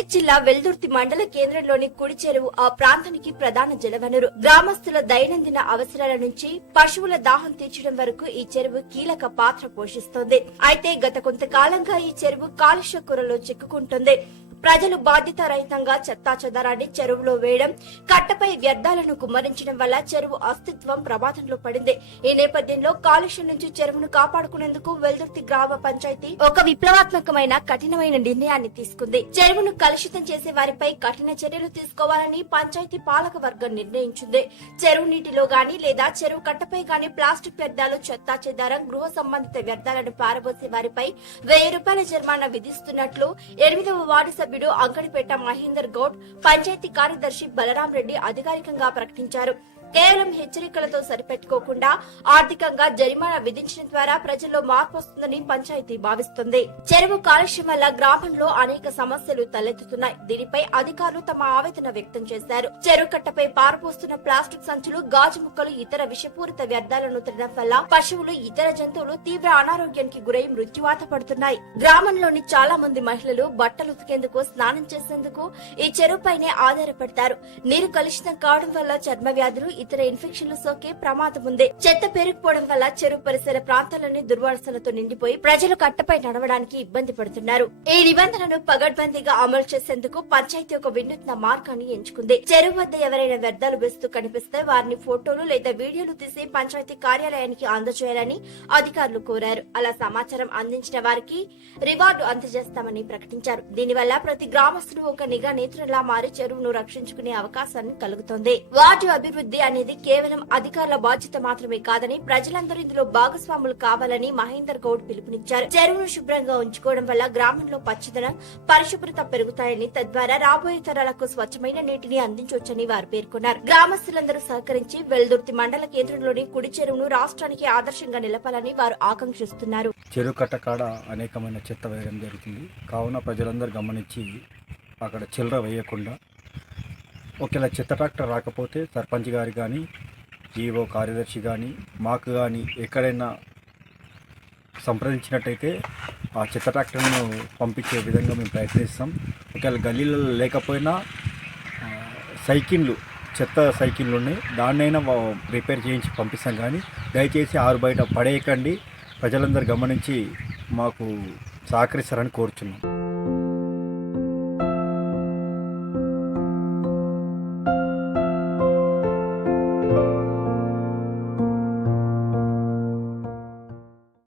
మెదక్ జిల్లా వెల్దుర్తి మండల కేంద్రంలోని కుడి చెరువు ఆ ప్రాంతానికి ప్రధాన జలవనరు. గ్రామస్తుల దైనందిన అవసరాల నుంచి పశువుల దాహం తీర్చడం వరకు ఈ చెరువు కీలక పాత్ర పోషిస్తోంది. అయితే గత కొంతకాలంగా ఈ చెరువు కాలుష్య కూరలో చిక్కుకుంటుంది. ప్రజలు బాధ్యతారహితంగా చెత్తాచెదారాన్ని చెరువులో వేయడం, కట్టపై వ్యర్థాలను కుమ్మరించడం వల్ల చెరువు అస్తిత్వం ప్రమాదంలో పడింది. ఈ నేపథ్యంలో కాలుష్యం నుంచి చెరువును కాపాడుకునేందుకు వెల్దుర్తి గ్రామ పంచాయతీ ఒక విప్లవాత్మకమైన కఠినమైన నిర్ణయాన్ని తీసుకుంది. చెరువును కలుషితం చేసే వారిపై కఠిన చర్యలు తీసుకోవాలని పంచాయతీ పాలక వర్గం నిర్ణయించింది. చెరువు నీటిలో గాని లేదా చెరువు కట్టపై గాని ప్లాస్టిక్ వ్యర్థాలు, చెత్తాచెదారం, గృహ సంబంధిత వ్యర్థాలను పారబోసే వారిపై 1000 రూపాయల జరిమానా విధిస్తున్నట్లు 8వ వార్డు సభ్యుడు అంగడిపేట మహేందర్ గౌడ్, పంచాయతీ కార్యదర్శి బలరాం రెడ్డి అధికారికంగా ప్రకటించారు. కేవలం హెచ్చరికలతో సరిపెట్టుకోకుండా ఆర్థికంగా జరిమానా విధించడం ద్వారా ప్రజల్లో మార్పు వస్తుందని పంచాయతీ భావిస్తుంది. చెరువు కాలుష్యం వల్ల గ్రామంలో అనేక సమస్యలు తలెత్తుతున్నాయి. దీనిపై అధికారులు తమ ఆవేదన వ్యక్తం చేశారు. చెరువు కట్టపై పారపోస్తున్న ప్లాస్టిక్ సంచులు, గాజు ముక్కలు, ఇతర విషపూరిత వ్యర్థాలను తినడం వల్ల పశువులు, ఇతర జంతువులు తీవ్ర అనారోగ్యానికి గురై మృత్యువాత పడుతున్నాయి. గ్రామంలోని చాలా మంది మహిళలు బట్టలు ఉతికేందుకు, స్నానం చేసేందుకు ఈ చెరువుపైనే ఆధారపడతారు. నీరు కలుషితం కావడం వల్ల చర్మ వ్యాధులు, ఇతర ఇన్ఫెక్షన్లు సోకే ప్రమాదం ఉంది. చెత్త పెరిగిపోవడం వల్ల చెరువు పరిసర ప్రాంతాలన్నీ దుర్వాసనలతో నిండిపోయి ప్రజలు కట్టపై నడవడానికి ఇబ్బంది పడుతున్నారు. ఈ నిబంధనను పగడ్బందీగా అమలు చేసేందుకు పంచాయతీ ఒక వినూత్న మార్గాన్ని ఎంచుకుంది. చెరువు వద్ద ఎవరైనా వ్యర్థాలు వేస్తూ కనిపిస్తే వారిని ఫోటోలు లేదా వీడియోలు తీసి పంచాయతీ కార్యాలయానికి అందజేయాలని అధికారులు కోరారు. అలా సమాచారం అందించిన వారికి రివార్డు అందజేస్తామని ప్రకటించారు. దీనివల్ల ప్రతి గ్రామస్తుడు ఒక నిఘా నేత్రంలా మారి చెరువును రక్షించుకునే అవకాశాన్ని కలుగుతోంది. వార్డు అభివృద్ధి అనేది కేవలం అధికారుల బాధ్యత మాత్రమే కాదని, ప్రజలందరూ ఇందులో భాగస్వాములు కావాలని మహేందర్ గౌడ్ పిలుపునిచ్చారు. చెరువును శుభ్రంగా ఉంచుకోవడం వల్ల గ్రామంలో పచ్చదనం, పరిశుభ్రత పెరుగుతాయని, తద్వారా రాబోయే తరాలకు స్వచ్ఛమైన నీటిని అందించవచ్చని వారు పేర్కొన్నారు. గ్రామస్తులందరూ సహకరించి వెల్దుర్తి మండల కేంద్రంలోని కుడి చెరువును రాష్ట్రానికి ఆదర్శంగా నిలపాలని వారు ఆకాంక్షిస్తున్నారు. చెరువు కట్టకాడ అనేకమైన చెత్త వేయడం జరుగుతుంది. కావున ప్రజలందరూ గమనించి అక్కడ చిల్లర వేయకుండా, ఒకవేళ చెత్త ట్రాక్టర్ రాకపోతే సర్పంచ్ గారు కానీ, ఈవో కార్యదర్శి కానీ, మాకు కానీ ఎక్కడైనా సంప్రదించినట్టయితే ఆ చెత్త ట్రాక్టర్ను పంపించే విధంగా మేము ప్రయత్నిస్తాం. ఒకవేళ గల్లీలలో లేకపోయినా సైకిళ్ళు, చెత్త సైకిళ్ళు ఉన్నాయి, దాన్నైనా రిపేర్ చేయించి పంపిస్తాం. కానీ దయచేసి ఆరు బయట పడేయకండి. ప్రజలందరూ గమనించి మాకు సహకరిస్తారని కోరుచున్నాం.